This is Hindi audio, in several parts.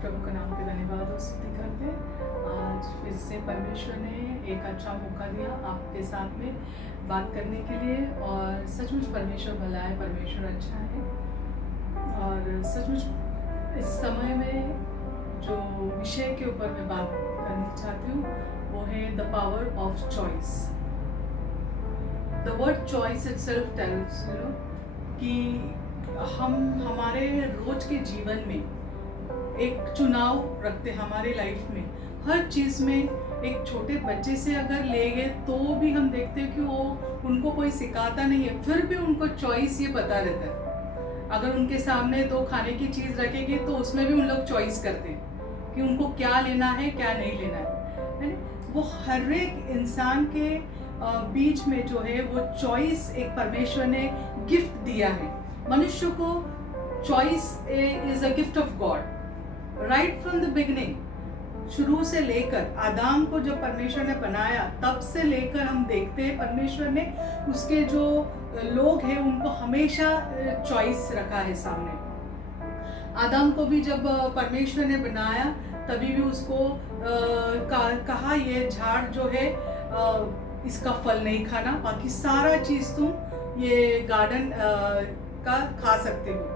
प्रभु का नाम के धन्यवाद और स्तुति करते हैं। आज फिर से परमेश्वर ने एक अच्छा मौका दिया आपके साथ में बात करने के लिए, और सचमुच परमेश्वर भला है, परमेश्वर अच्छा है। और सचमुच इस समय में जो विषय के ऊपर मैं बात करनी चाहती हूँ वो है the power of choice. The word choice itself tells कि हम हमारे रोज के जीवन में एक चुनाव रखते हैं। हमारे लाइफ में हर चीज़ में, एक छोटे बच्चे से अगर ले गए तो भी हम देखते हैं कि वो उनको कोई सिखाता नहीं है, फिर भी उनको चॉइस ये पता रहता है। अगर उनके सामने दो खाने की चीज़ रखेगी तो उसमें भी उन लोग चॉइस करते हैं कि उनको क्या लेना है क्या नहीं लेना है। वो हर एक इंसान के बीच में जो है वो चॉइस एक परमेश्वर ने गिफ्ट दिया है। मनुष्य को choice is a gift of God. Right from the beginning, शुरू से लेकर आदम को जब परमेश्वर ने बनाया तब से लेकर हम देखते हैं परमेश्वर ने उसके जो लोग हैं उनको हमेशा चॉइस रखा है सामने। आदम को भी जब परमेश्वर ने बनाया तभी भी उसको कहा ये झाड़ जो है इसका फल नहीं खाना, बाकी सारा चीज़ तुम ये गार्डन का खा सकते हो।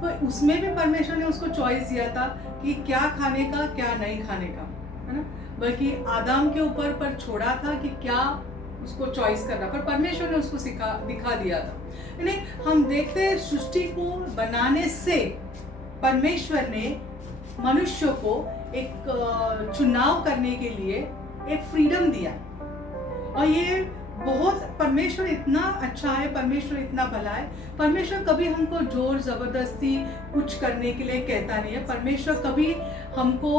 तो उसमें भी परमेश्वर ने उसको चॉइस दिया था कि क्या खाने का क्या नहीं खाने का, है ना। बल्कि आदम के ऊपर पर छोड़ा था कि क्या उसको चॉइस करना, पर परमेश्वर ने उसको दिखा दिया था। यानी हम देखते हैं सृष्टि को बनाने से परमेश्वर ने मनुष्य को एक चुनाव करने के लिए एक फ्रीडम दिया। और ये बहुत, परमेश्वर इतना अच्छा है, परमेश्वर इतना भला है। परमेश्वर कभी हमको जोर जबरदस्ती कुछ करने के लिए कहता नहीं है। परमेश्वर कभी हमको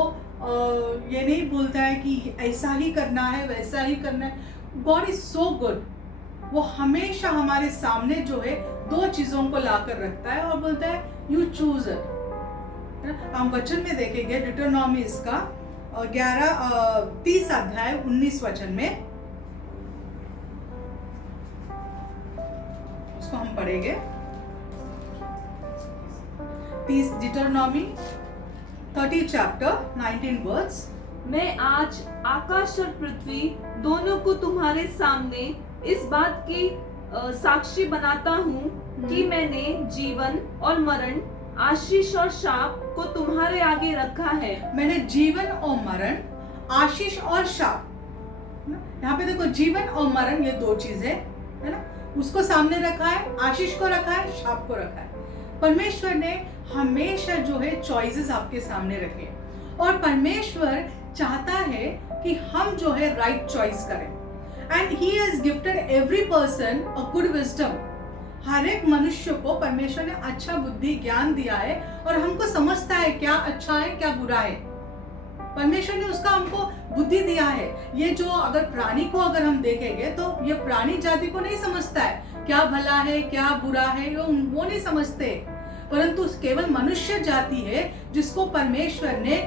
ये नहीं बोलता है कि ऐसा ही करना है वैसा ही करना है। God is so good. वो हमेशा हमारे सामने जो है दो चीज़ों को लाकर रखता है और बोलता है यू चूज इट। हम वचन में देखेंगे डिटरनॉमी इसका 30 अध्याय 19 वचन में, उसको हम पढ़ेंगे। 30 डिटरनॉमी 30 चैप्टर 19 वर्ड्स। मैं आज आकाश और पृथ्वी दोनों को तुम्हारे सामने इस बात की साक्षी बनाता हूँ कि मैंने जीवन और मरण, आशीष और शाप को तुम्हारे आगे रखा है। मैंने जीवन और मरण, आशीष और शाप, यहाँ पे देखो जीवन और मरण ये दो चीजें है ना, उसको सामने रखा है, आशीष को रखा है, शाप को रखा है। परमेश्वर ने हमेशा जो है चॉइसेस आपके सामने रखे, और परमेश्वर चाहता है कि हम जो है राइट चॉइस करें। And he has gifted every person a good wisdom. हर एक मनुष्य को परमेश्वर ने अच्छा बुद्धि ज्ञान दिया है, और हमको समझता है क्या अच्छा है क्या बुरा है। परमेश्वर ने उसका हमको बुद्धि दिया है। ये जो अगर प्राणी को अगर हम देखेंगे तो ये प्राणी जाति को नहीं समझता है क्या भला है क्या बुरा है, वो नहीं समझते। परंतु केवल मनुष्य जाति है जिसको परमेश्वर ने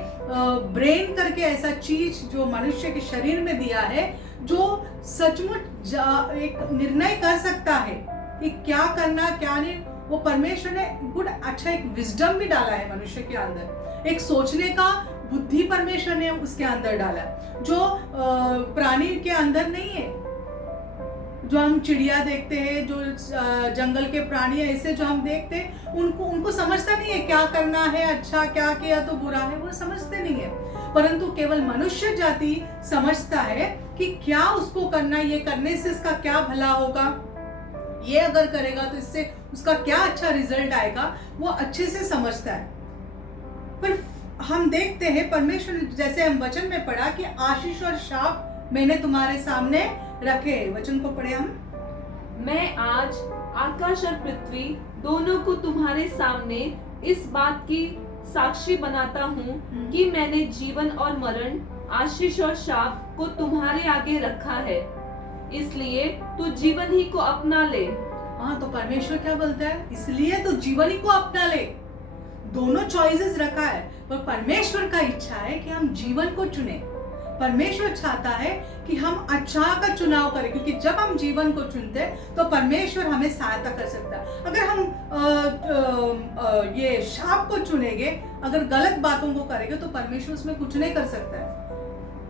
ब्रेन करके ऐसा चीज जो मनुष्य के शरीर में दिया है, जो सचमुच एक निर्णय कर सकता है कि क्या करना क्या नहीं। वो परमेश्वर ने गुड अच्छा एक विजडम भी डाला है मनुष्य के अंदर, एक सोचने का बुद्धि परमेश्वर ने उसके अंदर डाला जो प्राणी के अंदर नहीं है। जो हम चिड़िया देखते हैं, जो जंगल के प्राणी ऐसे जो हम देखते हैं, उनको समझता नहीं है क्या करना है, अच्छा क्या किया तो बुरा है, वो समझते नहीं है। परंतु केवल मनुष्य जाति समझता है कि क्या उसको करना है, ये करने से इसका क्या भला होगा, ये अगर करेगा तो इससे उसका क्या अच्छा रिजल्ट आएगा, वो अच्छे से समझता है। पर हम देखते हैं परमेश्वर, जैसे हम वचन में पढ़ा कि आशीष और शाप मैंने तुम्हारे सामने रखे। वचन को पढ़े हम। मैं आज आकाश और पृथ्वी दोनों को तुम्हारे सामने इस बात की साक्षी बनाता हूँ कि मैंने जीवन और मरण, आशीष और शाप को तुम्हारे आगे रखा है, इसलिए तू जीवन ही को अपना ले। हाँ, तो परमेश्वर क्या बोलता है, इसलिए तो जीवन ही को अपना ले। दोनों चॉइसेस रखा है, पर परमेश्वर का इच्छा है कि हम जीवन को चुने। परमेश्वर चाहता है कि हम अच्छा का चुनाव करें, क्योंकि जब हम जीवन को चुनते हैं तो परमेश्वर हमें सहायता कर सकता है। अगर हम ये शाप को चुनेंगे, अगर गलत बातों को करेंगे तो परमेश्वर उसमें कुछ नहीं कर सकता है।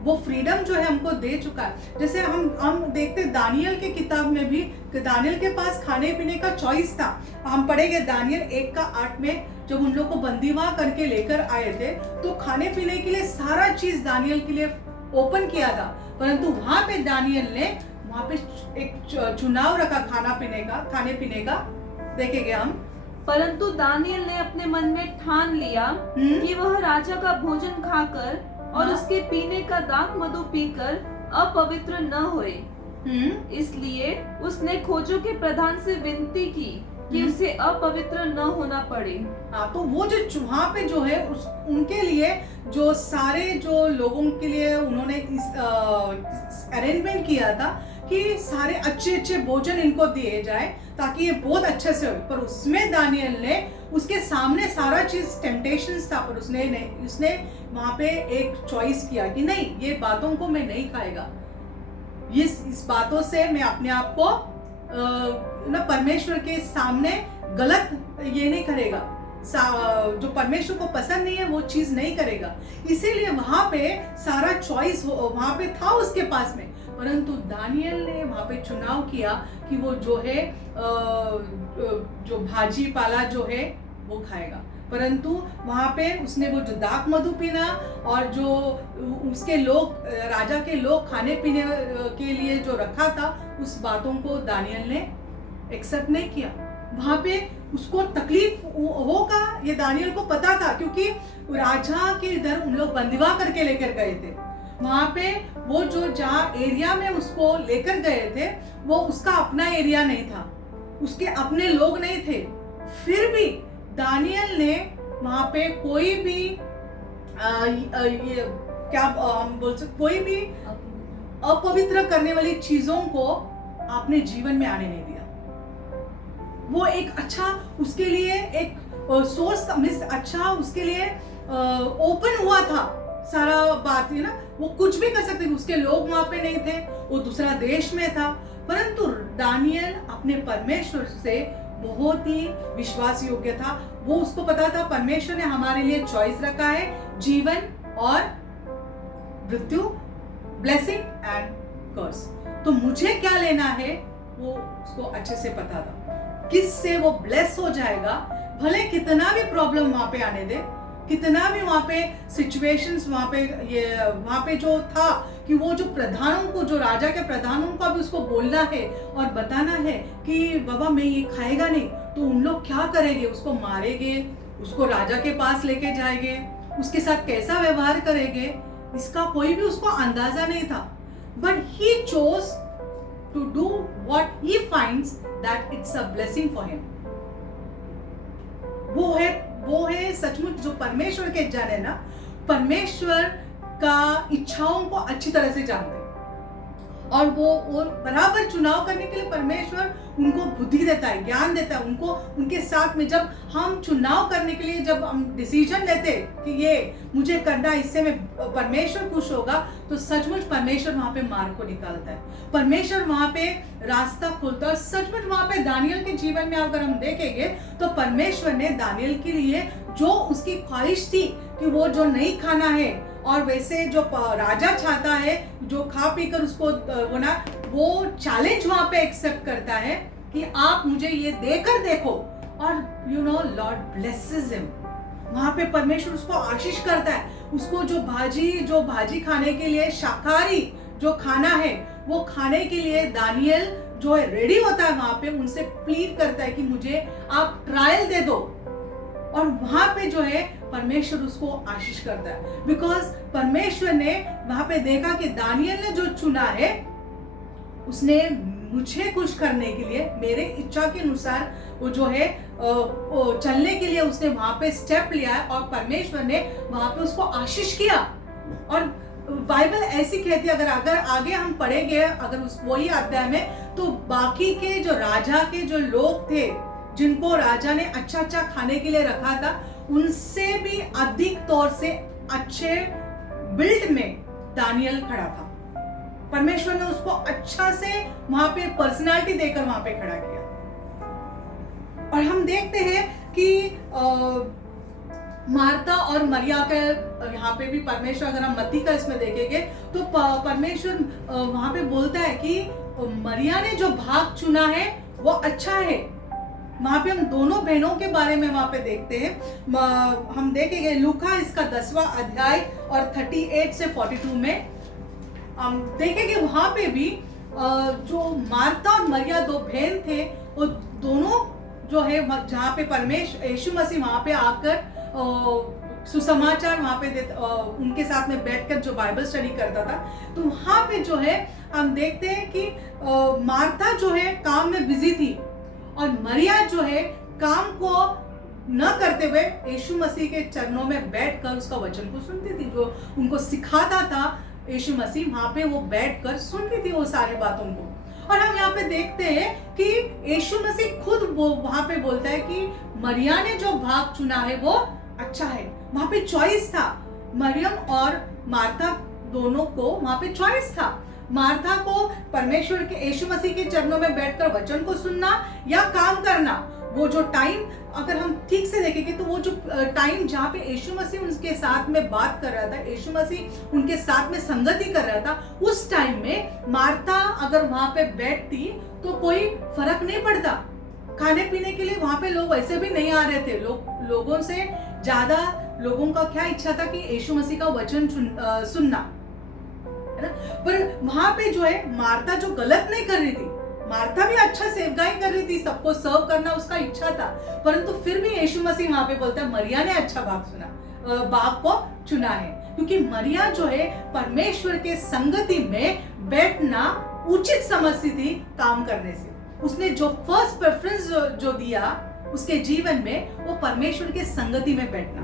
वो फ्रीडम जो है हमको दे चुका है। जैसे हम देखते दानियल के किताब में भी, दानियल के पास खाने पीने का चॉइस था। हम पढ़ेंगे दानियल 1:8 में, जब उन लोग को बंदीवाह करके लेकर आए थे तो खाने पीने के लिए सारा चीज दानियल के लिए ओपन किया था, परंतु वहां पे दानियल ने वहां पे एक चुनाव रखा खाने पीने का। देखेंगे हम, परंतु दानियल ने अपने मन में ठान लिया कि वह राजा का भोजन खाकर और उसके पीने का दाख मधु पीकर अपवित्र न होए। इसलिए उसने खोजों के प्रधान से विनती की कि उसे अपवित्र न होना पड़े। हाँ, तो वो जो वहाँ पे जो है उनके लिए जो सारे जो लोगों के लिए उन्होंने अरेंजमेंट किया था कि सारे अच्छे अच्छे भोजन इनको दिए जाए ताकि ये बहुत अच्छे से हो। पर उसमें दानियल ने उसके सामने सारा चीज टेम्पटेशंस था, पर उसने वहां पे एक चॉइस किया कि नहीं, ये बातों को मैं नहीं खाएगा। इस बातों से मैं अपने आप को ना परमेश्वर के सामने गलत ये नहीं करेगा, जो परमेश्वर को पसंद नहीं है वो चीज नहीं करेगा। इसीलिए वहां पे सारा चॉइस वहां पे था उसके पास में, परंतु दानियल ने वहां पे चुनाव किया कि वो जो है जो भाजी पाला जो है वो खाएगा। परंतु वहां पे उसने वो जो दाख मधु पीना और जो उसके लोग राजा के लोग खाने पीने के लिए जो रखा था, उस बातों को दानियल ने एक्सेप्ट नहीं किया। वहां पे उसको तकलीफ होगा, ये दानियल को पता था, क्योंकि राजा के इधर उन लोग बंदीवाह करके लेकर गए थे। वहां पे वो जो जहाँ एरिया में उसको लेकर गए थे वो उसका अपना एरिया नहीं था, उसके अपने लोग नहीं थे। फिर भी दानियल ने वहां पे कोई भी हम बोल सकते, कोई भी अपवित्र करने वाली चीजों को अपने जीवन में आने नहीं दिया। वो एक अच्छा उसके लिए एक सोर्स अच्छा उसके लिए ओपन हुआ था सारा बात, है ना। वो कुछ भी कर सकते थे, उसके लोग वहां पे नहीं थे, वो दूसरा देश में था, परंतु दानियल अपने परमेश्वर से बहुत ही विश्वास योग्य था। वो उसको पता था परमेश्वर ने हमारे लिए चॉइस रखा है, जीवन और मृत्यु, ब्लेसिंग एंड कर्स। तो मुझे क्या लेना है वो उसको अच्छे से पता था, किससे वो ब्लेस हो जाएगा, भले कितना भी प्रॉब्लम वहां पे आने दे, कितना भी वहां पे सिचुएशंस वहां पे जो था कि वो जो प्रधानों को, जो राजा के प्रधानों को भी उसको बोलना है और बताना है कि बाबा मैं ये खाएगा नहीं, तो उन लोग क्या करेंगे, उसको मारेंगे, उसको राजा के पास लेके जाएंगे, उसके साथ कैसा व्यवहार करेंगे, इसका कोई भी उसको अंदाजा नहीं था। But he chose to do what he finds that it's a blessing for him. वो है सचमुच जो परमेश्वर के जाने ना, परमेश्वर का इच्छाओं को अच्छी तरह से जानते, और वो बराबर चुनाव करने के लिए परमेश्वर उनको बुद्धि देता है, ज्ञान देता है उनको। उनके साथ में जब हम चुनाव करने के लिए जब हम डिसीजन लेते कि ये मुझे करना, इससे में परमेश्वर खुश होगा, तो सचमुच परमेश्वर वहां पे मार्ग को निकालता है, परमेश्वर वहां पे रास्ता खोलता है। सचमुच वहां पे दानियल के जीवन में अगर हम देखेंगे तो परमेश्वर ने दानियल के लिए जो उसकी ख्वाहिश थी कि वो जो नहीं खाना है, और वैसे जो राजा चाहता है जो खा पी कर उसको वो चैलेंज वहां पे एक्सेप्ट करता है कि आप मुझे ये देकर देखो, और लॉर्ड ब्लेसेस हिम। वहां पे परमेश्वर उसको आशीष करता है, उसको जो भाजी खाने के लिए शाकाहारी जो खाना है वो खाने के लिए दानियल जो है रेडी होता है, वहां पे उनसे प्लीड करता है कि मुझे आप ट्रायल दे दो, और वहां पे जो है परमेश्वर उसको आशीष करता है, बिकॉज परमेश्वर ने वहां पे देखा कि दानियल ने जो चुना है उसने मुझे खुश करने के लिए, मेरे इच्छा के अनुसार वो जो है चलने के लिए उसने वहां पे स्टेप लिया है, और परमेश्वर ने वहां पे उसको आशीष किया। और बाइबल ऐसी कहती है, अगर आगे हम पढ़ेंगे अगर उस वही अध्याय में, तो बाकी के जो राजा के जो लोग थे जिनको राजा ने अच्छा अच्छा खाने के लिए रखा था, उनसे भी अधिक तौर से अच्छे बिल्ड में दानियल खड़ा था। परमेश्वर ने उसको अच्छा से वहां पे पर्सनालिटी देकर वहां पे खड़ा किया। और हम देखते हैं कि मार्था और मरिया के यहाँ पे भी परमेश्वर, अगर हम मत्ती का इसमें देखेंगे तो परमेश्वर वहाँ पे बोलता है कि मरिया ने जो भाग चुना है वो अच्छा है। वहाँ पे हम दोनों बहनों के बारे में वहाँ पे देखते हैं। हम देखेंगे लूका इसका 10वां अध्याय और 38 से 42 में हम देखेंगे वहाँ पे भी जो मार्था और मरिया दो बहन थे, वो दोनों जो है जहाँ पे परमेश्वर यीशु मसीह वहाँ पे आकर सुसमाचार वहाँ पे उनके साथ में बैठकर जो बाइबल स्टडी करता था, तो वहाँ पे जो है हम देखते हैं कि मार्था जो है काम में बिजी थी और मरिया जो है काम को न करते हुए यीशु मसीह के चरणों में बैठकर उसका वचन को सुनती थी। जो उनको सिखाता था यीशु मसीह, वहाँ पे वो बैठकर सुनती थी वो सारे बातों को। और हम यहाँ पे देखते हैं कि यीशु मसीह खुद वो वहाँ पे बोलता है कि मरिया ने जो भाग चुना है वो अच्छा है। वहाँ पे चॉइस था, मरियम और मार्था दोनों को वहाँ पे चॉइस था। मार्था को परमेश्वर के यीशु मसीह के चरणों में बैठकर वचन को सुनना या काम करना। वो जो टाइम अगर हम ठीक से देखेंगे तो वो जो टाइम जहाँ पे यीशु मसीह उनके साथ में बात कर रहा था, यीशु मसीह उनके साथ में संगति कर रहा था, उस टाइम में मार्था अगर वहां पे बैठती तो कोई फर्क नहीं पड़ता। खाने पीने के लिए वहां पे लोग वैसे भी नहीं आ रहे थे। लोगों से ज्यादा लोगों का क्या इच्छा था कि यीशु मसीह का वचन सुनना, है ना। पर वहां पे जो है मार्था जो गलत नहीं कर रही थी, मार्था भी अच्छा सेवकाई कर रही थी, सबको सर्व करना उसका इच्छा था, परंतु फिर भी यीशु मसीह वहां पे बोलता है मरिया ने अच्छा भाग को चुना है, क्योंकि मरिया जो है परमेश्वर के संगति में बैठना उचित समझती थी काम करने से। उसने जो फर्स्ट प्रेफरेंस जो दिया उसके जीवन में वो परमेश्वर के संगति में बैठना।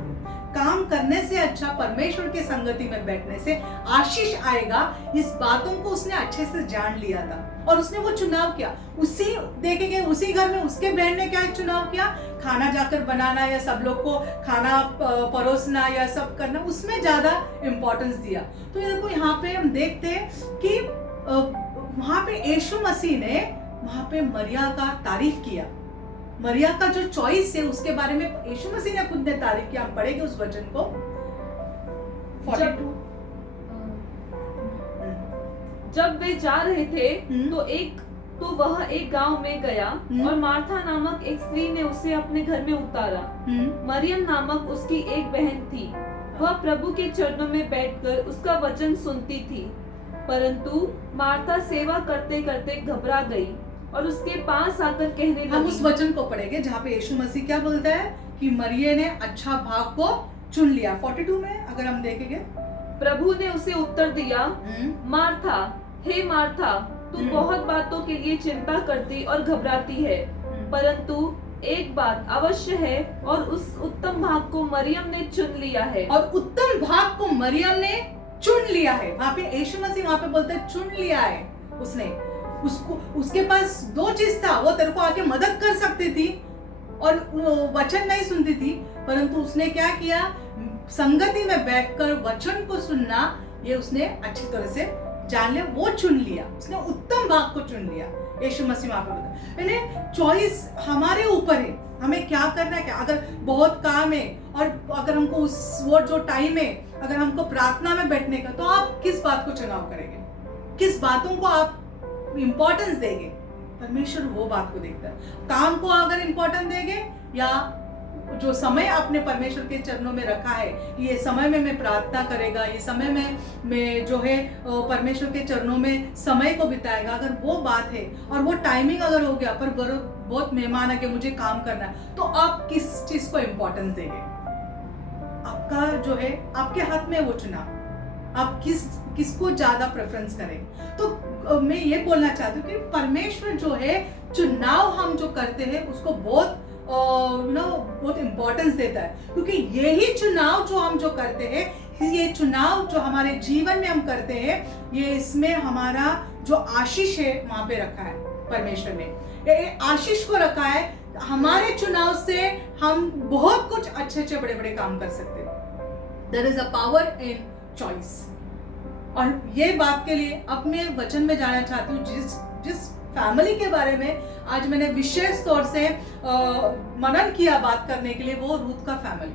काम करने से अच्छा परमेश्वर के संगति में बैठने से आशीष आएगा, इस बातों को उसने अच्छे से जान लिया था और उसने वो चुनाव किया। उसी देखेंगे उसी घर में उसके बहन ने क्या चुनाव किया, खाना जाकर बनाना या सब लोग को खाना परोसना या सब करना, उसमें ज्यादा इंपॉर्टेंस दिया। तो ये देखो यहाँ पे हम देखते हैं कि वहां पे यीशु मसीह ने वहां पे मरिया का तारीफ किया। मरिया का जो चॉइस है उसके बारे में यीशु मसीह ने खुद ने तारीफ किया। हम पढ़ेंगे उस वचन को 42। जब वे जा रहे थे तो वह एक गांव में गया और मार्था नामक एक स्त्री ने उसे अपने घर में उतारा। मरियम नामक उसकी एक बहन थी, वह प्रभु के चरणों में बैठकर उसका वचन सुनती थी। परंतु मार्था सेवा करते करते घबरा गई और उसके पास आकर कहने लगी। हम उस वचन को पढ़ेंगे जहाँ पे यीशु मसीह क्या बोलता है कि मरिया ने अच्छा भाग को चुन लिया। 42 में अगर हम देखेंगे, प्रभु ने उसे उत्तर दिया, मार्था, हे मार्था, तू बहुत बातों के लिए चिंता करती और घबराती है, परंतु एक बात अवश्य है और उस उत्तम भाग को मरियम ने चुन लिया है। और उत्तम भाग को मरियम ने चुन लिया है। वहाँ पे यीशु मसीह वहाँ पे बोलते हैं चुन लिया है उसने। उसके पास दो चीज था, वो तेरे को आके मदद कर सकती थी और वचन नहीं सुनती थी, परंतु उसने क्या किया, संगति में बैठकर वचन को सुनना ये उसने अच्छी तरह से जान लिया, वो चुन लिया, उसने उत्तम भाग को चुन लिया। यीशु मसीह वहां पे बोलता, चॉइस हमारे ऊपर है, हमें क्या करना है। क्या अगर बहुत काम है और अगर हमको वो जो टाइम है अगर हमको प्रार्थना में बैठने का, तो आप किस बात को चुनाव करेंगे, किस बातों को आप इंपॉर्टेंस देंगे। परमेश्वर वो बात को देखता है। काम को अगर इंपॉर्टेंस देंगे या जो समय आपने परमेश्वर के चरणों में रखा है, ये समय में मैं प्रार्थना करेगा, ये समय में मैं जो है परमेश्वर के चरणों में समय को बिताएगा, अगर वो बात है और वो टाइमिंग अगर हो गया पर बहुत मेहमान है कि मुझे काम करना है, तो आप किस चीज को इंपॉर्टेंस देंगे। आपका जो है आपके हाथ में वो चुनाव, आप किसको ज्यादा प्रेफरेंस करें। तो मैं ये बोलना चाहती हूँ कि परमेश्वर जो है चुनाव हम जो करते हैं उसको बहुत बहुत इंपॉर्टेंस देता है, क्योंकि यही चुनाव जो हम जो करते हैं, ये चुनाव जो हमारे जीवन में हम करते हैं, ये इसमें हमारा जो आशीष है वहां पे रखा है परमेश्वर ने, ये आशीष को रखा है। हमारे चुनाव से हम बहुत कुछ अच्छे अच्छे बड़े बड़े काम कर सकते हैं। There is a power in choice. और ये बात के लिए अब मैं वचन में जाना चाहती हूँ जिस फैमिली के बारे में आज मैंने विशेष तौर से मनन किया बात करने के लिए, वो रूथ का फैमिली।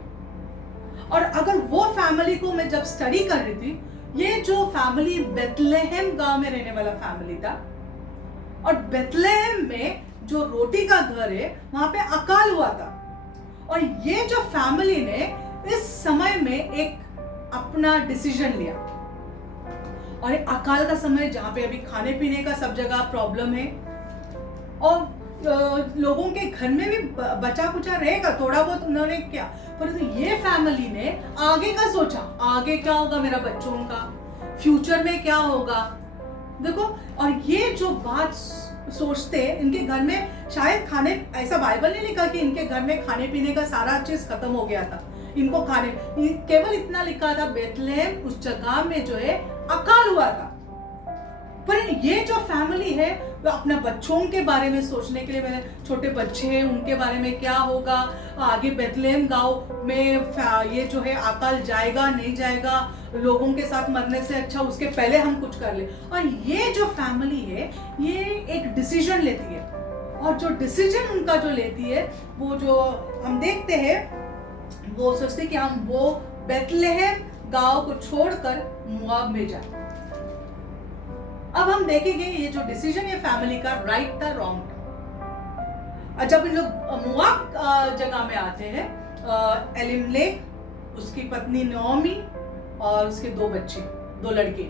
और अगर वो फैमिली को मैं जब स्टडी कर रही थी, ये जो फैमिली बेथलेहम गांव में रहने वाला फैमिली था, और बेथलेहम में जो रोटी का घर है वहां पे अकाल हुआ था। और ये जो फैमिली ने इस समय में एक अपना डिसीजन लिया, और अकाल का समय जहां पे अभी खाने पीने का सब जगह प्रॉब्लम है, और लोगों के घर में भी बचा कुचा रहेगा थोड़ा बहुत, उन्होंने क्या, परंतु ये फैमिली ने आगे का सोचा, आगे क्या होगा मेरा बच्चों का, फ्यूचर में क्या होगा। देखो, और ये जो बात सोचते, इनके घर में शायद खाने, ऐसा बाइबल ने लिखा कि इनके घर में खाने पीने का सारा चीज खत्म हो गया था, इनको खाने, केवल इतना लिखा था बेथलेहम उस जगह में जो है अकाल हुआ था। पर ये जो फैमिली है वो अपने बच्चों के बारे में सोचने के लिए, मेरे छोटे बच्चे हैं उनके बारे में क्या होगा, आगे बेथलेहम गांव में ये जो है अकाल जाएगा नहीं जाएगा, लोगों के साथ मरने से अच्छा उसके पहले हम कुछ कर ले। और ये जो फैमिली है ये एक डिसीजन लेती है, और जो डिसीजन उनका जो लेती है, वो जो हम देखते हैं, वो सोचते कि हम वो बेथलेहम गांव को छोड़कर मुआब में जाए। अब हम देखेंगे ये जो डिसीजन है फैमिली का, राइट था रॉन्ग था। जब इन लोग मुआब जगह में आते हैं, एलिमलेक, उसकी पत्नी नोमी और उसके 2 बच्चे, 2 लड़के,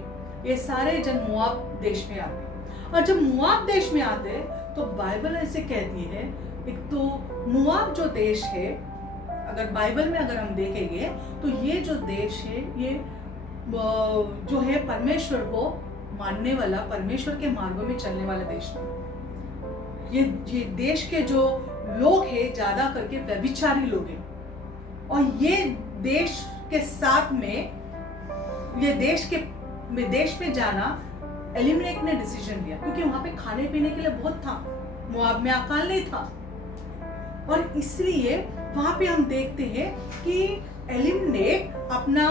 ये सारे जन मुआब देश में आते हैं। और जब मुआब देश में आते हैं तो बाइबल ऐसे कहती है, एक तो मुआब जो देश है, अगर बाइबल में अगर हम देखेंगे तो ये जो देश है ये जो है परमेश्वर को मानने वाला, परमेश्वर के मार्गों में चलने वाला देश है। ये देश के जो लोग हैं ज्यादा करके व्यभिचारी लोग हैं, और ये देश के साथ में, ये देश में जाना एलिमलेक ने डिसीजन लिया, क्योंकि वहां पे खाने पीने के लिए बहुत था, मुआब में अकाल नहीं था। और इसलिए वहां पे हम देखते हैं कि एलिमलेक अपना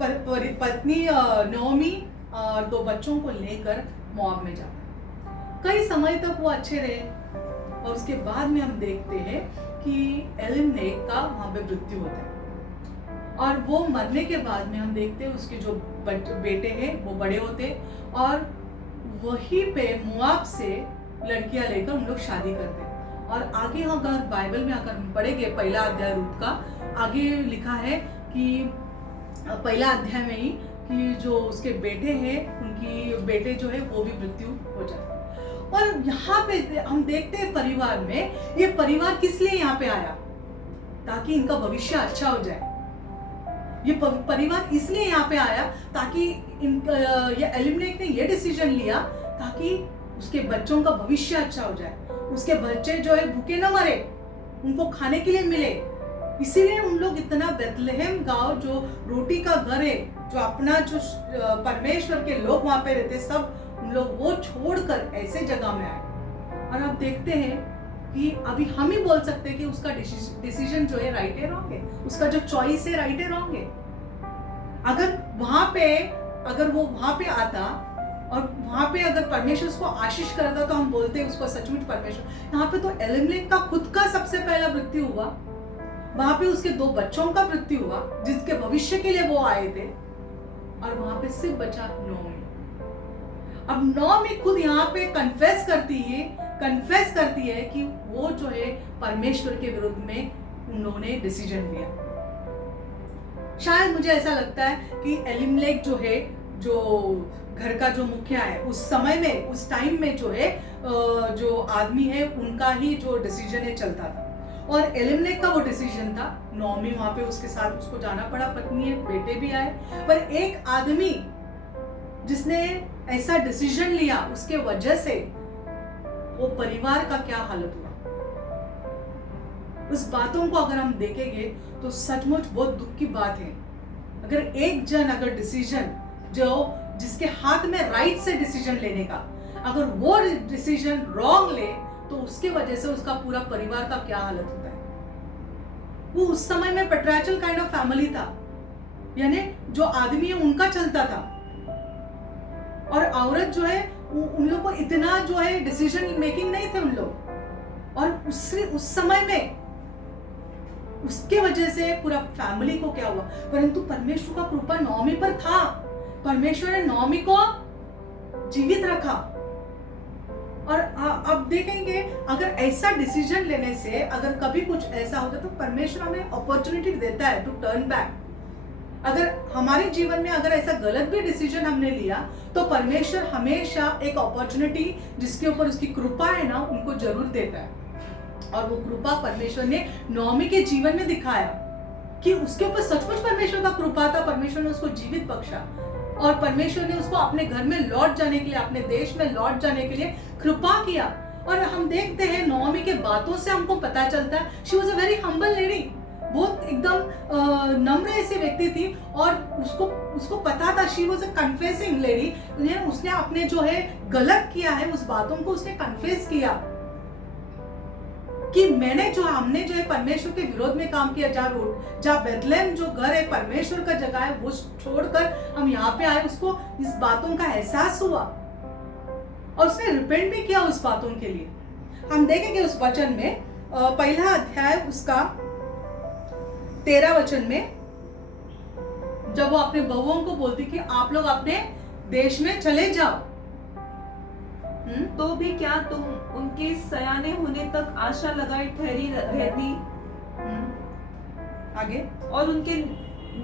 पत्नी नोमी और 2 बच्चों को लेकर मोआब में जाता। कई समय तक वो अच्छे रहे, और उसके बाद में हम देखते हैं कि एलिमलेक का वहां पे मृत्यु होता है, और वो मरने के बाद में हम देखते हैं उसके जो बेटे हैं वो बड़े होते, और वहीं पे मोआब से लड़कियां लेकर उन लोग शादी करते। और आगे अगर बाइबल में अगर हम पढ़ेंगे, पहला अध्याय रूथ का, आगे लिखा है कि पहला अध्याय में ही कि जो उसके बेटे हैं, उनकी बेटे जो है वो भी मृत्यु हो जाए। और यहाँ पे हम देखते हैं परिवार में, ये परिवार किस लिए यहाँ पे आया, ताकि इनका भविष्य अच्छा हो जाए। ये परिवार इसलिए यहाँ पे आया ताकि ये एलिमलेक ने ये डिसीजन लिया ताकि उसके बच्चों का भविष्य अच्छा हो जाए, उसके बच्चे जो है भूखे न मरे, उनको खाने के लिए मिले। इसीलिए उन लोग इतना बेथलेहम गांव जो रोटी का घर है, जो अपना जो परमेश्वर के लोग वहां पे रहते, सब उन लोग वो छोड़कर ऐसे जगह में आए। और आप देखते हैं कि अभी हम ही बोल सकते हैं कि उसका डिसीजन जो है राइट है रॉन्ग है, उसका जो चॉइस है राइट है रॉन्ग है। अगर वो वहां पे आता और वहां पे अगर परमेश्वर उसको आशीष करता तो हम बोलते हैं उसको सचमुच परमेश्वर। यहाँ पे तो एलिमलेक का खुद का सबसे पहला मृत्यु हुआ, वहां पे उसके 2 बच्चों का मृत्यु हुआ जिसके भविष्य के लिए वो आए थे, और वहां पे सिर्फ बचा नोमी। अब नोमी खुद यहाँ पे कन्फेस करती है कि वो जो है परमेश्वर के विरुद्ध में उन्होंने डिसीजन लिया। शायद मुझे ऐसा लगता है कि एलिमलेक जो है, जो घर का जो मुखिया है, उस समय में, उस टाइम में जो है जो आदमी है उनका ही जो डिसीजन है चलता था, और एलिमलेक का वो डिसीजन था। नोमी वहां पे उसके साथ उसको जाना पड़ा, पत्नी है, बेटे भी आए, पर एक आदमी जिसने ऐसा डिसीजन लिया, उसके वजह से वो परिवार का क्या हालत हुआ, उस बातों को अगर हम देखेंगे तो सचमुच बहुत दुख की बात है। अगर एक जन अगर डिसीजन जो जिसके हाथ में राइट से डिसीजन लेने का, अगर वो डिसीजन रॉन्ग ले तो उसके वजह से उसका पूरा परिवार का क्या हालत होता है। वो उस समय में पेट्रियार्चल काइंड ऑफ फैमिली था, यानी जो आदमी है उनका चलता था, और औरत जो है उन लोग को इतना जो है डिसीजन मेकिंग नहीं थे उन लोग, और उस समय में उसके वजह से पूरा फैमिली को क्या हुआ, परंतु परमेश्वर का कृपा नॉमी पर था। परमेश्वर ने नॉमी को जीवित रखा। और अब देखेंगे अगर ऐसा डिसीजन लेने से अगर कभी कुछ ऐसा होता तो परमेश्वर हमें अपॉर्चुनिटी देता है टू टर्न बैक। अगर हमारे जीवन में अगर ऐसा गलत भी डिसीजन हमने लिया तो परमेश्वर हमेशा एक अपॉर्चुनिटी जिसके ऊपर उसकी कृपा है ना उनको जरूर देता है। और वो कृपा परमेश्वर ने नॉमी के जीवन में दिखाया कि उसके ऊपर सचमुच परमेश्वर का कृपा था। परमेश्वर ने उसको जीवित बख्शा और परमेश्वर ने उसको अपने घर में लौट जाने के लिए, अपने देश में लौट जाने के लिए कृपा किया। और हम देखते हैं नॉमी के बातों से हमको पता चलता है she was a very humble lady, बहुत एकदम नम्र ऐसी व्यक्ति थी। और उसको पता था she was a confessing lady, उसने अपने जो है गलत किया है उस बातों को उसने कन्फेस किया कि हमने जो है परमेश्वर के विरोध में काम किया। जहाँ बेथलेहम जो घर है परमेश्वर का जगह है वो छोड़कर हम यहाँ पे आए, उसको इस बातों का एहसास हुआ और उसने रिपेंट भी किया उस बातों के लिए। हम देखेंगे उस वचन में पहला अध्याय उसका 13 वचन में जब वो अपने बहुओं को बोलती कि आप लोग अपने देश में चले जाओ, तो भी क्या तुम उनके सयाने होने तक आशा लगाई ठहरी रहती आगे और उनके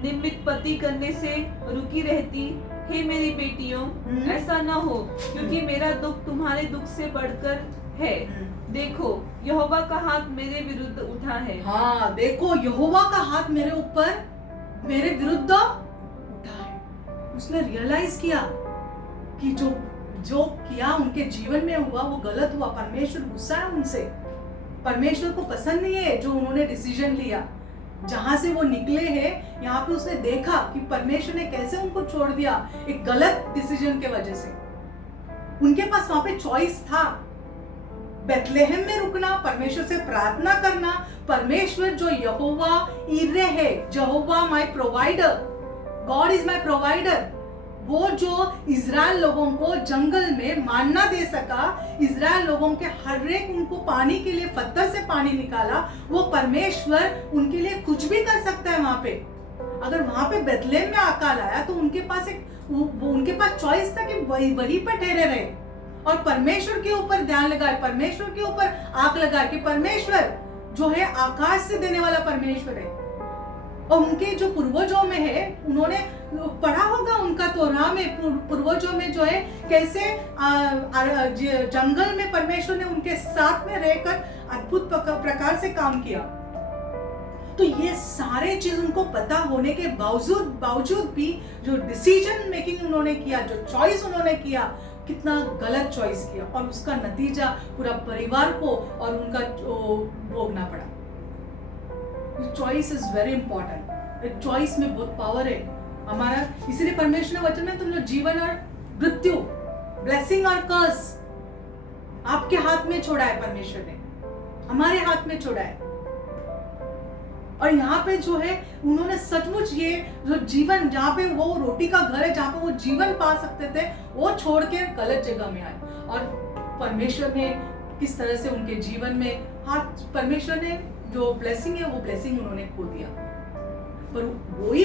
निमित्त पति करने से रुकी रहती। हे मेरी बेटियों, ऐसा न हो, क्योंकि मेरा दुख तुम्हारे दुख से बढ़कर है। देखो यहोवा का हाथ मेरे विरुद्ध उठा है। हाँ, देखो यहोवा का हाथ मेरे ऊपर मेरे विरुद्ध उठा है। उसने रियलाइज किया कि जो किया उनके जीवन में हुआ वो गलत हुआ। परमेश्वर गुस्सा है उनसे, परमेश्वर को पसंद नहीं है जो उन्होंने डिसीजन लिया। जहां से वो निकले हैं यहाँ पे उसने देखा कि परमेश्वर ने कैसे उनको छोड़ दिया एक गलत डिसीजन के वजह से। उनके पास वहां पे चॉइस था, बेथलेहम में रुकना, परमेश्वर से प्रार्थना करना। परमेश्वर जो यहोवा इरे है, Jehovah my provider, God is my provider, वो जो इजराइल लोगों को जंगल में मानना दे सका, इजराइल लोगों के हर एक उनको पानी के लिए पत्थर से पानी निकाला, वो परमेश्वर उनके लिए कुछ भी कर सकता है वहां पे। अगर वहां पे बेथलेहम में अकाल आया तो उनके पास चॉइस था कि वहीं पर ठहरे रहे और परमेश्वर के ऊपर ध्यान लगाए, परमेश्वर के ऊपर आंख लगाए कि परमेश्वर जो है आकाश से देने वाला परमेश्वर है। और उनके जो पूर्वजों में है, उन्होंने पढ़ा होगा उनका तोरा में, पूर्वजों में जो है कैसे जंगल में परमेश्वर ने उनके साथ में रहकर अद्भुत प्रकार से काम किया। तो ये सारे चीज उनको पता होने के बावजूद भी जो डिसीजन मेकिंग उन्होंने किया, जो चॉइस उन्होंने किया, कितना गलत चॉइस किया और उसका नतीजा पूरा परिवार को और उनका भोगना पड़ा। Choice is very important. Choice में बहुत पावर है हमारा, इसीलिए परमेश्वर ने वचन में तुम लोग जीवन और मृत्यु, ब्लेसिंग और कर्स आपके हाथ में छोड़ा है। परमेश्वर ने हमारे हाथ में छोड़ा है। और यहाँ पे जो है उन्होंने सचमुच ये जो जीवन, जहाँ पे वो रोटी का घर है, जहाँ पे वो जीवन पा सकते थे, वो छोड़ के गलत जगह में आए। और परमेश्वर ने किस तरह से उनके जीवन में परमेश्वर ने जो ब्लेसिंग है वो ब्लेसिंग उन्होंने खो दिया। पर वही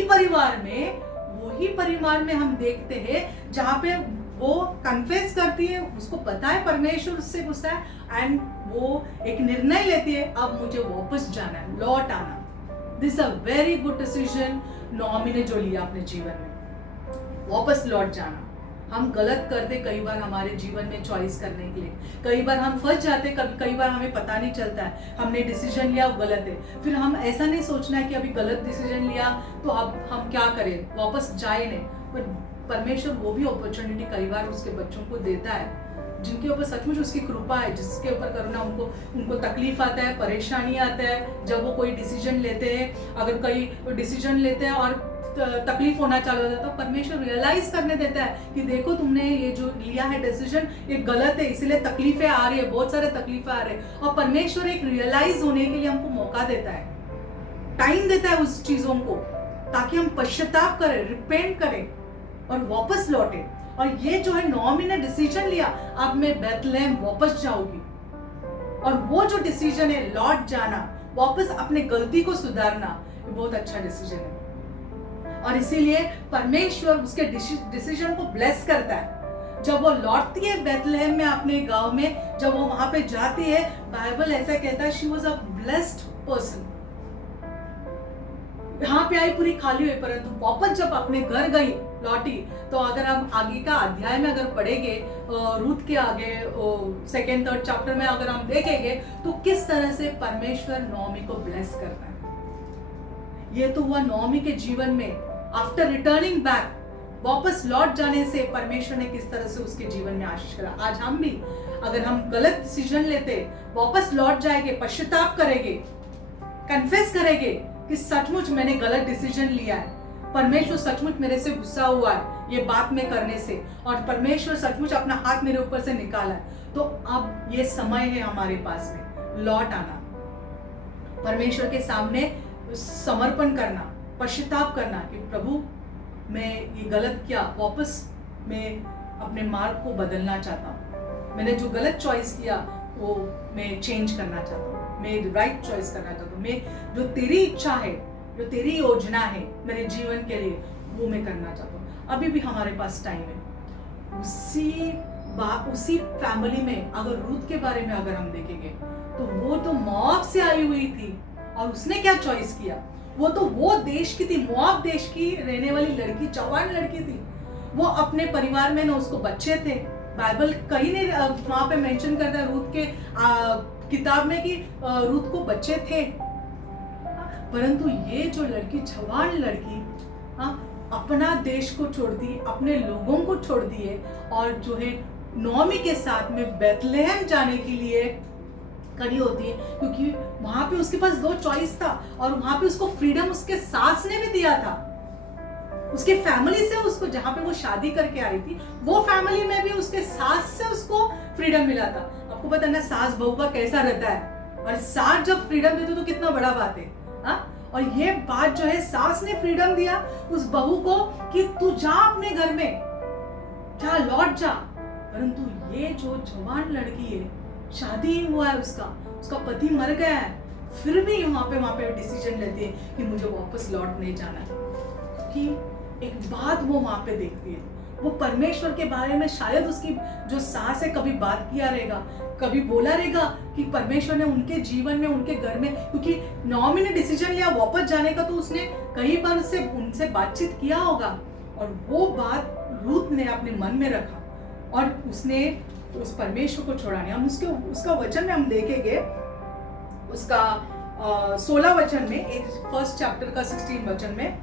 परिवार में हम देखते हैं जहाँ पे वो कन्फेस करती है, उसको पता है परमेश्वर उससे गुस्सा है एंड वो एक निर्णय लेती है, अब मुझे वापस जाना है, लौट आना। This a very good decision Naomi ने जो लिया अपने जीवन में, वापस लौट जाना। हम गलत करते कई बार हमारे जीवन में चॉइस करने के लिए, कई बार हम फंस जाते, कई बार हमें पता नहीं चलता है हमने डिसीजन लिया वो गलत है। फिर हम ऐसा नहीं सोचना है कि अभी गलत डिसीजन लिया तो अब हम क्या करें, वापस जाए नहीं। पर परमेश्वर वो भी अपॉर्चुनिटी कई बार उसके बच्चों को देता है जिनके ऊपर सचमुच उसकी कृपा है, जिसके ऊपर करुणा। उनको तकलीफ आता है, परेशानी आता है जब वो कोई डिसीजन लेते हैं। अगर कोई डिसीजन लेते हैं और तकलीफ होना चालू हो जाता है, तो परमेश्वर रियलाइज करने देता है कि देखो तुमने ये जो लिया है डिसीजन ये गलत है, इसलिए तकलीफें आ रही है, बहुत सारे तकलीफें आ रहे हैं। और परमेश्वर एक रियलाइज होने के लिए हमको मौका देता है, टाइम देता है उस चीजों को, ताकि हम पश्चाताप करें, रिपेंट करें और वापस लौटे। और ये जो है नॉमी ने डिसीजन लिया, अब मैं बेथलेहम वापस जाऊंगी। और वो जो डिसीजन है लौट जाना, वापस अपने गलती को सुधारना, बहुत अच्छा डिसीजन है। और इसीलिए परमेश्वर उसके डिसीजन को ब्लेस करता है। जब वो लौटती है बेथलेहम में अपने गांव में, जब वो वहां पे जाती है, बाइबल ऐसा कहता है she was a blessed person. यहाँ पे आई पूरी खाली हुई, परंतु वापस जब अपने घर गई लौटी, तो अगर हम आगे का अध्याय में अगर पढ़ेंगे, रूथ के आगे सेकेंड थर्ड चैप्टर में अगर हम देखेंगे, तो किस तरह से परमेश्वर नॉमी को ब्लेस करता है। ये तो हुआ नॉमी के जीवन में। आफ्टर रिटर्निंग बैक, वापस लौट जाने से परमेश्वर ने किस तरह से उसके जीवन में आशीष करा। आज हम भी अगर हम गलत डिसीजन लेते, वापस लौट जाएंगे, पश्चाताप करेंगे, कन्फेस करेंगे कि सचमुच मैंने गलत डिसीजन लिया है, परमेश्वर सचमुच मेरे से गुस्सा हुआ है ये बात में करने से, और परमेश्वर सचमुच अपना हाथ मेरे ऊपर से निकाला है, तो अब ये समय है हमारे पास में लौट आना, परमेश्वर के सामने समर्पण करना, पश्चाताप करना कि प्रभु मैं ये गलत किया, वापस मैं अपने मार्ग को बदलना चाहता हूँ, मैंने जो गलत चॉइस किया वो मैं चेंज करना चाहता हूँ, मैं राइट चॉइस करना चाहता हूँ, मैं जो तेरी इच्छा है, जो तेरी योजना है मेरे जीवन के लिए, वो मैं करना चाहता हूँ। अभी भी हमारे पास टाइम है। उसी फैमिली में अगर रूथ के बारे में अगर हम देखेंगे, तो वो तो मोआब से आई हुई थी, और उसने क्या चॉइस किया, वो देश की थी, मोआब देश की रहने वाली लड़की, जवान लड़की थी। वो अपने परिवार में ना उसको बच्चे थे, बाइबल कहीं नहीं वहां पे मेंशन करता है रूथ के किताब में कि रूथ को बच्चे थे, परंतु ये जो लड़की, जवान लड़की, अपना देश को छोड़ दी, अपने लोगों को छोड़ दिए, और जो है नॉमी के साथ में बेथलेहम जाने के लिए खड़ी होती है, क्योंकि वहां पे उसके पास 2 चॉइस था, और वहां पे उसको फ्रीडम उसके सास ने भी दिया था, उसके फैमिली से उसको, जहां पे वो शादी करके आई थी वो फैमिली में भी उसके सास से उसको फ्रीडम मिला था। आपको पता है ना सास बहू का कैसा रहता है, और सास जब फ्रीडम देते तो कितना बड़ा बात है। और ये बात जो है, सास ने फ्रीडम दिया उस बहू को कि तू जा अपने घर में, जा लौट जा, परंतु ये जो जवान लड़की है, शादी हुआ है, उसका पति मर गया है, फिर भी वहां पे डिसीजन लेती है कि मुझे वापस लौट नहीं जाना है, क्योंकि एक बात वो वहां पे देखती है, वो परमेश्वर के बारे में शायद उसकी जो सास है कभी बात किया रहेगा, कभी बोला रहेगा कि परमेश्वर ने उनके जीवन में, उनके घर में, क्योंकि नॉमी ने डिसीजन लिया वापस जाने का, तो उसने कई बार उनसे बातचीत किया होगा, और वो बात रूथ ने अपने मन में रखा, और उसने उस परमेश्वर को छोड़ा नहीं। हम उसका वचन में हम देखेंगे, उसका 16 वचन में, फर्स्ट चैप्टर का 16 वचन में,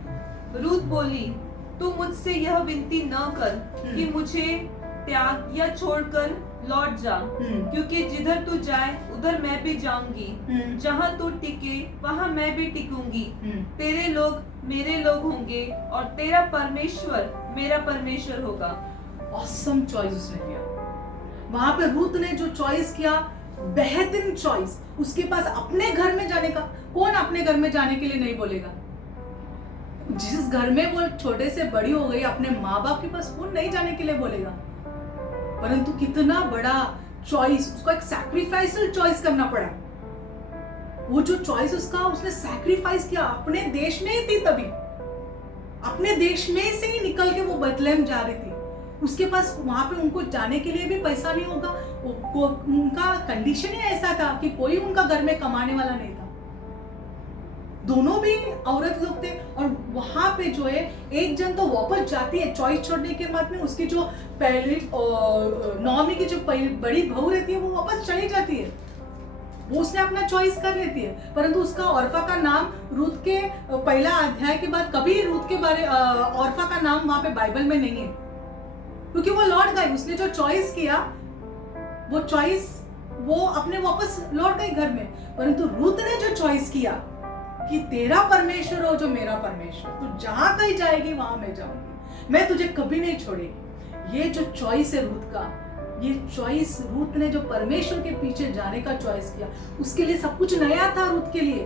रूथ बोली, तू मुझसे यह विनती न कर कि मुझे त्याग या छोड़कर लौट जा, क्योंकि जिधर तू जाए उधर मैं भी जाऊंगी, जहाँ तू टिके वहाँ मैं भी टिकूंगी, तेरे लोग मेरे लोग होंगे और तेरा परमेश्वर मेरा परमेश्वर होगा। ऑसम चॉइस उसने किया। वहां पे रूथ ने जो चॉइस किया, बेहतरीन चॉइस। उसके पास अपने घर में जाने का, कौन अपने घर में जाने के लिए नहीं बोलेगा? जिस घर में वो छोटे से बड़ी हो गई, अपने माँ बाप के पास कौन नहीं जाने के लिए बोलेगा? परंतु कितना बड़ा चॉइस, उसको एक सैक्रिफाइसल चॉइस करना पड़ा। वो जो चॉइस उसने सैक्रिफाइस किया, अपने देश में ही थी, तभी अपने देश में से ही निकल के वो बेथलेहम जा रही थी। उसके पास वहां पे उनको जाने के लिए भी पैसा नहीं होगा, उनका कंडीशन ही ऐसा था कि कोई उनका घर में कमाने वाला नहीं था, दोनों भी औरत लोग थे। और वहां पे जो है एक जन तो वापस जाती है चॉइस छोड़ने के बाद में, उसकी जो पहली नॉमी की जो बड़ी बहू रहती है वो वापस चली जाती है, वो उसने अपना चॉइस कर लेती है। परंतु उसका औरफा का नाम रूथ के पहला अध्याय के बाद कभी रूथ के बारे औरफा का नाम वहां पे बाइबल में नहीं है, क्योंकि वो लौट गई। उसने जो चॉइस किया वो चॉइस वो अपने वापस लौट गई घर में। परंतु रूथ ने जो चॉइस किया कि तेरा परमेश्वर हो जो मेरा परमेश्वर, तू जहां कहीं जाएगी वहां मैं जाऊंगी, मैं तुझे कभी नहीं छोड़ेगी। ये जो चॉइस है रूथ का, ये चॉइस रूथ ने जो परमेश्वर के पीछे जाने का चॉइस किया, उसके लिए सब कुछ नया था रूथ के लिए।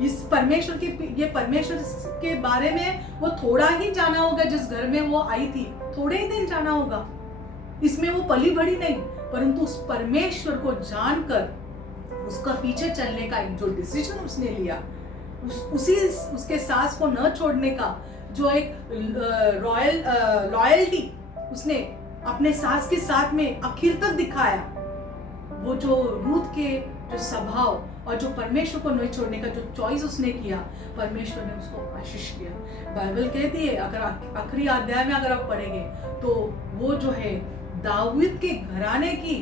इस परमेश्वर के ये परमेश्वर के बारे में वो थोड़ा ही जाना होगा। जिस घर में वो आई थी थोड़े ही दिन जाना होगा, इसमें वो पली बड़ी नहीं, परंतु उस परमेश्वर को जानकर उसका पीछे चलने का जो डिसीजन उसने लिया, उसके सास को न छोड़ने का जो एक लॉयल्टी उसने अपने सास के साथ में आखिर तक दिखाया, वो जो रूथ के जो स्वभाव और जो परमेश्वर को नहीं छोड़ने का जो चॉइस उसने किया, परमेश्वर ने उसको आशीष किया। बाइबल कहती है, अगर आखिरी अध्याय में अगर आप पढ़ेंगे तो वो जो है दाऊद के घराने की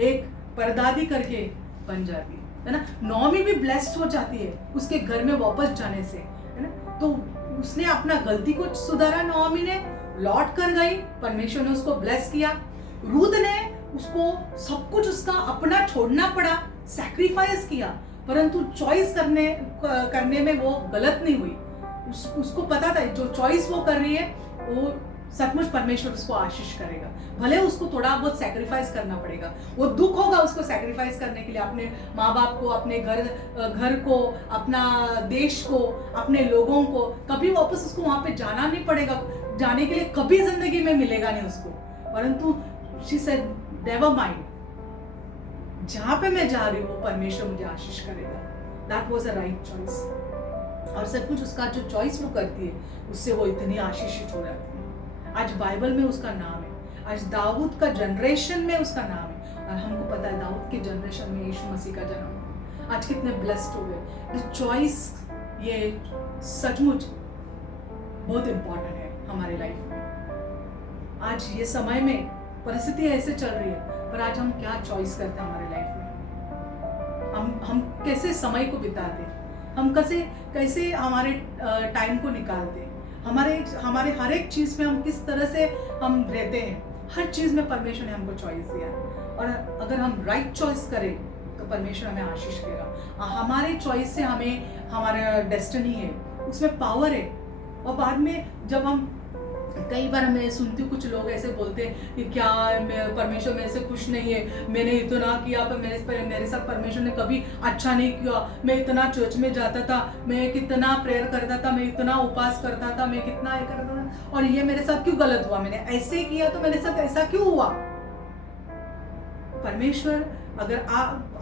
एक परदादी करके बन जाती है ना। नॉमी भी ब्लेस्ड हो जाती है उसके घर में वापस जाने से, है ना। तो उसने अपना गलती को सुधारा, नॉमी ने लौट कर गई, परमेश्वर ने उसको ब्लेस किया। रूथ ने उसको सब कुछ उसका अपना छोड़ना पड़ा, सैक्रिफाइस किया, परंतु चॉइस करने में वो गलत नहीं हुई। उसको पता था जो चॉइस वो कर रही है वो सचमुच परमेश्वर उसको आशीष करेगा। भले उसको थोड़ा बहुत सैक्रिफाइस करना पड़ेगा, वो दुख होगा उसको सैक्रिफाइस करने के लिए, अपने माँ बाप को, अपने घर को, अपना देश को, अपने लोगों को। कभी वापस उसको वहां पे जाना नहीं पड़ेगा, जाने के लिए कभी जिंदगी में मिलेगा नहीं उसको, परंतु शी सेड नेवर माइंड, जहां पे मैं जा रही हूँ वो परमेश्वर मुझे आशीष करेगा। That was a right choice. और सब कुछ उसका जो चॉइस वो करती है उससे वो इतनी आशीषित हो जाती है। आज बाइबल में उसका नाम है, आज दाऊद का जनरेशन में उसका नाम है, और हमको पता है दाऊद के जनरेशन में यीशु मसीह का जन्म हुआ। आज कितने ब्लेस्ड हो गए। द चॉइस ये सचमुच बहुत इंपॉर्टेंट है हमारे लाइफ में। आज ये समय में परिस्थिति ऐसे चल रही है, पर आज हम क्या चॉइस करते हैं हमारे लाइफ में। हम कैसे समय को बिताते, हम कैसे हमारे टाइम को निकालते, हमारे हर एक चीज में हम किस तरह से हम रहते हैं। हर चीज में परमेश्वर ने हमको चॉइस दिया है, और अगर हम राइट चॉइस करें तो परमेश्वर हमें आशीष करेगा। हमारे चॉइस से हमें हमारा डेस्टिनी है, उसमें पावर है। और बाद में जब हम कई बार मैं सुनती हूँ कुछ लोग ऐसे बोलते हैं कि क्या परमेश्वर मेरे से खुश नहीं है, मैंने इतना किया पर मेरे साथ परमेश्वर ने कभी अच्छा नहीं किया। मैं इतना चर्च में जाता था, मैं कितना प्रेयर करता था, मैं इतना उपवास करता था, मैं कितना ये करता था, और ये मेरे साथ क्यों गलत हुआ। मैंने ऐसे किया तो मेरे साथ ऐसा क्यों हुआ। परमेश्वर अगर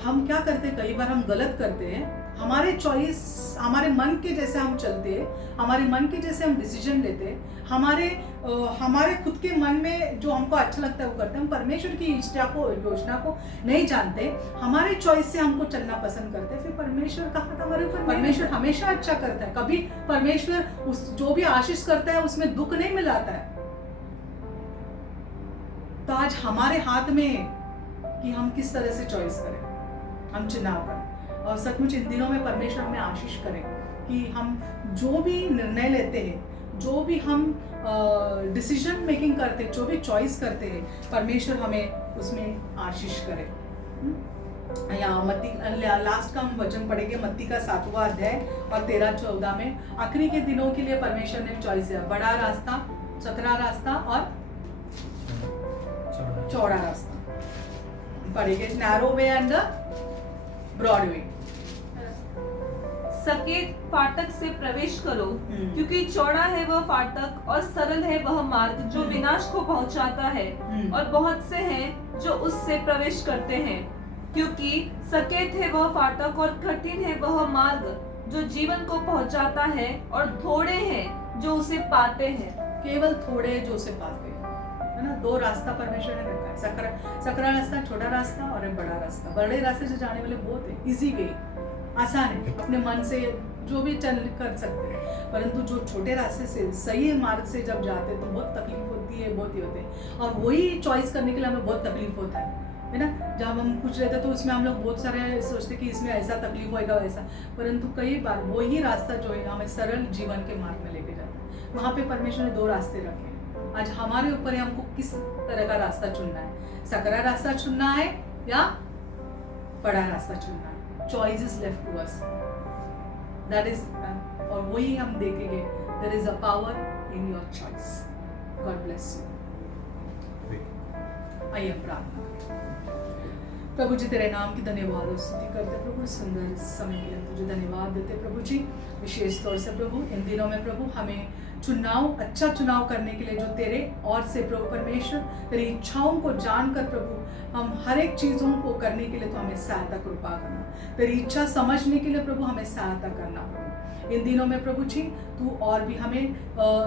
हम क्या करते, कई बार हम गलत करते हैं, हमारे चॉइस हमारे मन के जैसे हम चलते हैं, हमारे मन के जैसे हम डिसीजन लेते हैं, हमारे खुद के मन में जो हमको अच्छा लगता है वो करते हैं। हम परमेश्वर की इच्छा को, योजना को नहीं जानते, हमारे चॉइस से हमको चलना पसंद करते हैं। फिर परमेश्वर कहाँ था हमारे ऊपर। परमेश्वर हमेशा अच्छा करता है, कभी परमेश्वर उस जो भी आशीष करता है उसमें दुख नहीं मिलाता है। तो आज हमारे हाथ में है कि हम किस तरह से चॉइस करें, हम चुनाव करें। और सचमुच इन दिनों में परमेश्वर हमें आशीष करे कि हम जो भी निर्णय लेते हैं, जो भी हम डिसीजन मेकिंग करते हैं, जो भी चॉइस करते हैं, परमेश्वर हमें उसमें आशीष करे। यहाँ मत्ती लास्ट का हम वचन पढ़ेंगे, मत्ती का 7वां अध्याय और 13-14 में। आखिरी के दिनों के लिए परमेश्वर ने चॉइस दिया, बड़ा रास्ता, सकरा रास्ता और चौड़ा रास्ता पढ़ेंगे। Narrow way and broad way. सकेत फाटक से प्रवेश करो, क्योंकि चौड़ा है वह फाटक और सरल है वह मार्ग जो विनाश को पहुंचाता है, और बहुत से हैं जो उससे प्रवेश करते हैं। क्योंकि सकेत है वह फाटक और कठिन है वह मार्ग जो जीवन को पहुंचाता है, और थोड़े हैं जो उसे पाते हैं। केवल थोड़े जो उसे पाते हैं, है ना। 2 रास्ता परमेश्वर ने रखा है, सकरा रास्ता, छोटा रास्ता और बड़ा रास्ता। बड़े रास्ते से जाने वाले बहुत है, इजी वे, आसान है, अपने मन से जो भी चल कर सकते हैं। परंतु जो छोटे रास्ते से, सही मार्ग से जब जाते हैं तो बहुत तकलीफ होती है, बहुत ही होते हैं। और वही चॉइस करने के लिए हमें बहुत तकलीफ होता है ना। जब हम कुछ रहते तो उसमें हम लोग बहुत सारे सोचते कि इसमें ऐसा तकलीफ होएगा वैसा, परंतु कई बार वही रास्ता जो है हमें सरल जीवन के मार्ग में लेके जाता है। वहाँ पे परमेश्वर ने 2 रास्ते रखे हैं। आज हमारे ऊपर है हमको किस तरह का रास्ता चुनना है, सकरा रास्ता चुनना है या बड़ा रास्ता चुनना है। Choice is left to us, that is, और वही हम देखेंगे। There is a power in your choice. God bless you. आइए प्रार्थना। प्रभु जी तेरे नाम की धन्यवाद और स्तुति करते प्रभु, सुंदर समय के लिए तुझे धन्यवाद देते प्रभु जी। विशेष तौर से प्रभु इन दिनों में प्रभु हमें अच्छा चुनाव करने के लिए जो तेरे और से प्रभु परमेश्वर तेरी इच्छाओं को जानकर प्रभु हम हर एक चीज़ों को करने के लिए तो हमें सहायता कृपा करना, तेरी इच्छा समझने के लिए प्रभु हमें सहायता करना प्रभु। इन दिनों में प्रभु जी तू और भी हमें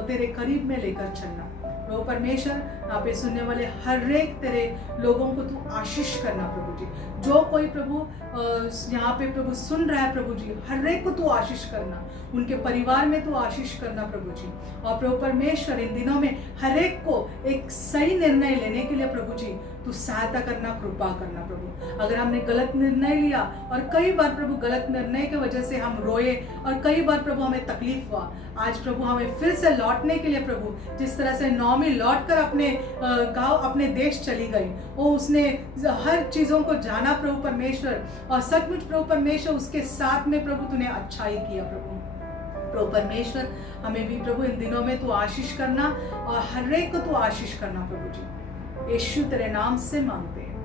तेरे करीब में लेकर चलना प्रभु परमेश्वर। यहाँ पे सुनने वाले हर एक तेरे लोगों को तू आशीष करना प्रभु जी। जो कोई प्रभु यहाँ पे प्रभु सुन रहा है प्रभु जी, हर एक को तू आशीष करना, उनके परिवार में तू आशीष करना प्रभु जी। और प्रभु परमेश्वर इन दिनों में हर एक को एक सही निर्णय लेने के लिए प्रभु जी तू सहायता करना, कृपा करना प्रभु। अगर हमने गलत निर्णय लिया और कई बार प्रभु गलत निर्णय की वजह से हम रोए और कई बार प्रभु हमें तकलीफ हुआ, आज प्रभु हमें फिर से लौटने के लिए प्रभु जिस तरह से नौमी लौट कर अपने गांव अपने देश चली गई, वो उसने हर चीज़ों को जाना प्रभु परमेश्वर, और सचमुच प्रभु परमेश्वर उसके साथ में प्रभु तूने अच्छाई किया प्रभु परमेश्वर। हमें भी प्रभु इन दिनों में तू आशीष करना और हर एक को तू आशीष करना प्रभु जी। यीशु तेरे नाम से मांगते हैं,